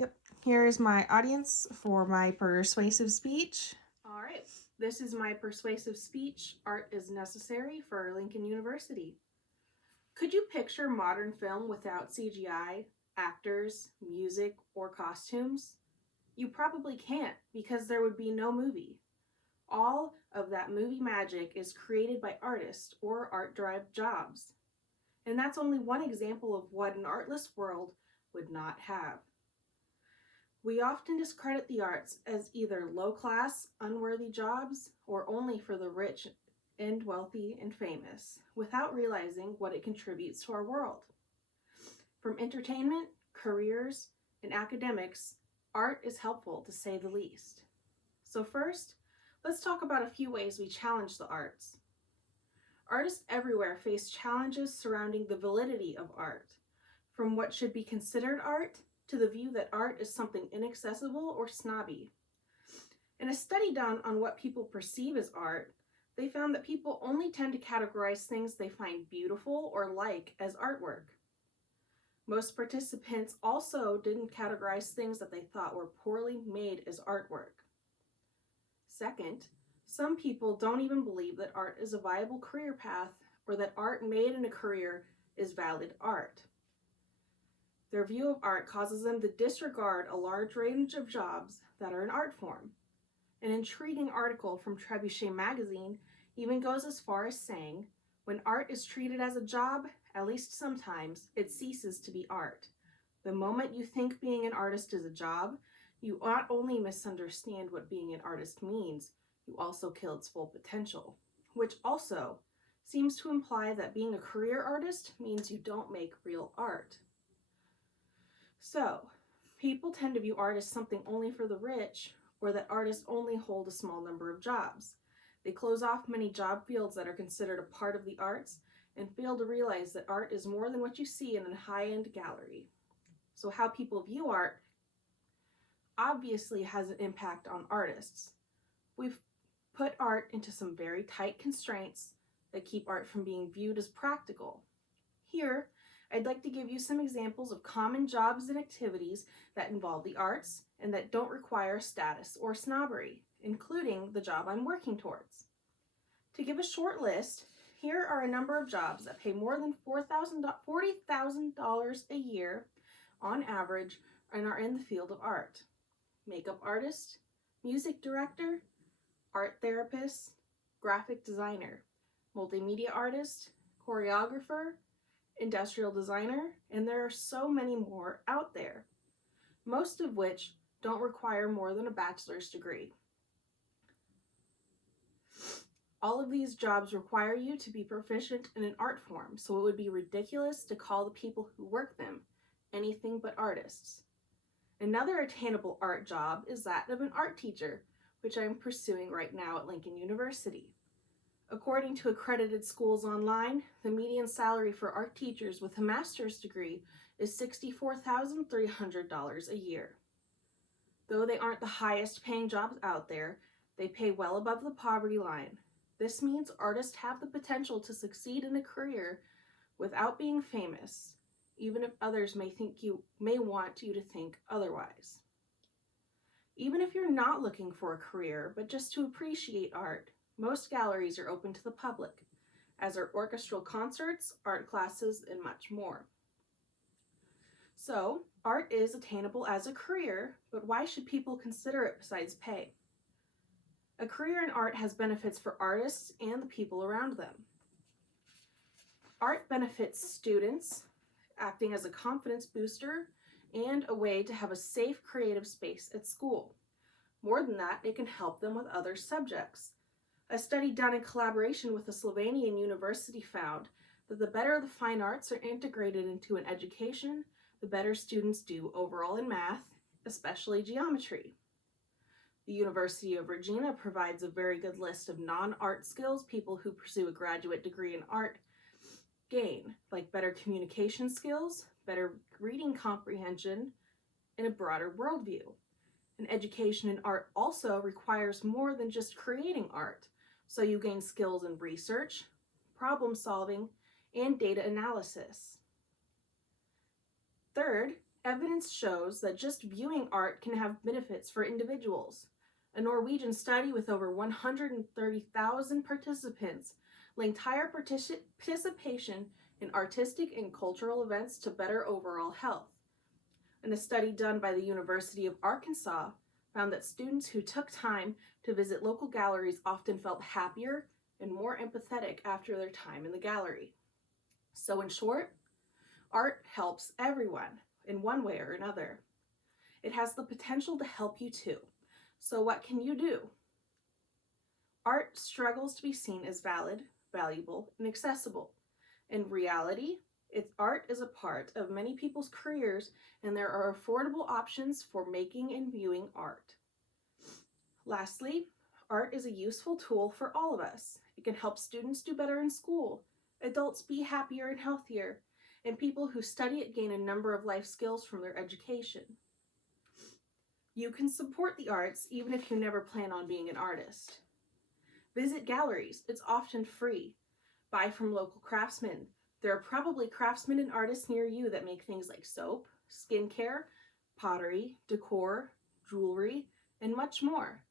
Yep. Here is my audience for my persuasive speech. All right. This is my persuasive speech, Art is Necessary, for Lincoln University. Could you picture modern film without CGI, actors, music, or costumes? You probably can't, because there would be no movie. All of that movie magic is created by artists or art-derived jobs. And that's only one example of what an artless world would not have. We often discredit the arts as either low-class, unworthy jobs or only for the rich and wealthy and famous, without realizing what it contributes to our world. From entertainment, careers, and academics, art is helpful, to say the least. So first, let's talk about a few ways we challenge the arts. Artists everywhere face challenges surrounding the validity of art, from what should be considered art to the view that art is something inaccessible or snobby. In a study done on what people perceive as art, they found that people only tend to categorize things they find beautiful or like as artwork. Most participants also didn't categorize things that they thought were poorly made as artwork. Second, some people don't even believe that art is a viable career path or that art made in a career is valid art. Their view of art causes them to disregard a large range of jobs that are an art form. An intriguing article from Trebuchet magazine even goes as far as saying, when art is treated as a job, at least sometimes, it ceases to be art. The moment you think being an artist is a job, you not only misunderstand what being an artist means, you also kill its full potential, which also seems to imply that being a career artist means you don't make real art. So, people tend to view art as something only for the rich, or that artists only hold a small number of jobs. They close off many job fields that are considered a part of the arts and fail to realize that art is more than what you see in a high-end gallery. So how people view art obviously has an impact on artists. We've put art into some very tight constraints that keep art from being viewed as practical. Here, I'd like to give you some examples of common jobs and activities that involve the arts and that don't require status or snobbery, including the job I'm working towards. To give a short list, here are a number of jobs that pay more than $40,000 a year on average and are in the field of art. Makeup artist, music director, art therapist, graphic designer, multimedia artist, choreographer, industrial designer, and there are so many more out there, most of which don't require more than a bachelor's degree. All of these jobs require you to be proficient in an art form, so it would be ridiculous to call the people who work them anything but artists. Another attainable art job is that of an art teacher, which I'm pursuing right now at Lincoln University. According to Accredited Schools Online, the median salary for art teachers with a master's degree is $64,300 a year. Though they aren't the highest paying jobs out there, they pay well above the poverty line. This means artists have the potential to succeed in a career without being famous, even if others may want you to think otherwise. Even if you're not looking for a career, but just to appreciate art, most galleries are open to the public, as are orchestral concerts, art classes, and much more. So, art is attainable as a career, but why should people consider it besides pay? A career in art has benefits for artists and the people around them. Art benefits students, acting as a confidence booster and a way to have a safe creative space at school. More than that, it can help them with other subjects. A study done in collaboration with a Slovenian university found that the better the fine arts are integrated into an education, the better students do overall in math, especially geometry. The University of Regina provides a very good list of non-art skills people who pursue a graduate degree in art gain, like better communication skills, better reading comprehension, and a broader worldview. An education in art also requires more than just creating art, so you gain skills in research, problem solving, and data analysis. Third, Evidence shows that just viewing art can have benefits for individuals. A Norwegian study with over 130,000 participants linked higher participation in artistic and cultural events to better overall health. And a study done by the University of Arkansas found that students who took time to visit local galleries often felt happier and more empathetic after their time in the gallery. So, in short, art helps everyone in one way or another. It has the potential to help you too. So, what can you do? Art struggles to be seen as valid, valuable, and accessible. In reality, art is a part of many people's careers, and there are affordable options for making and viewing art. Lastly, art is a useful tool for all of us. It can help students do better in school, adults be happier and healthier, and people who study it gain a number of life skills from their education. You can support the arts even if you never plan on being an artist. Visit galleries, it's often free. Buy from local craftsmen. There are probably craftsmen and artists near you that make things like soap, skincare, pottery, decor, jewelry, and much more.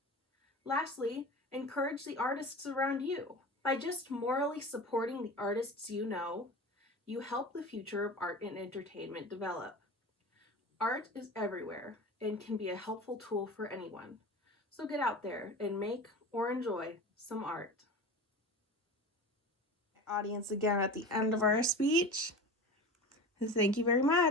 Lastly, encourage the artists around you. By just morally supporting the artists you know, you help the future of art and entertainment develop. Art is everywhere and can be a helpful tool for anyone. So get out there and make or enjoy some art. Audience, again at the end of our speech. Thank you very much.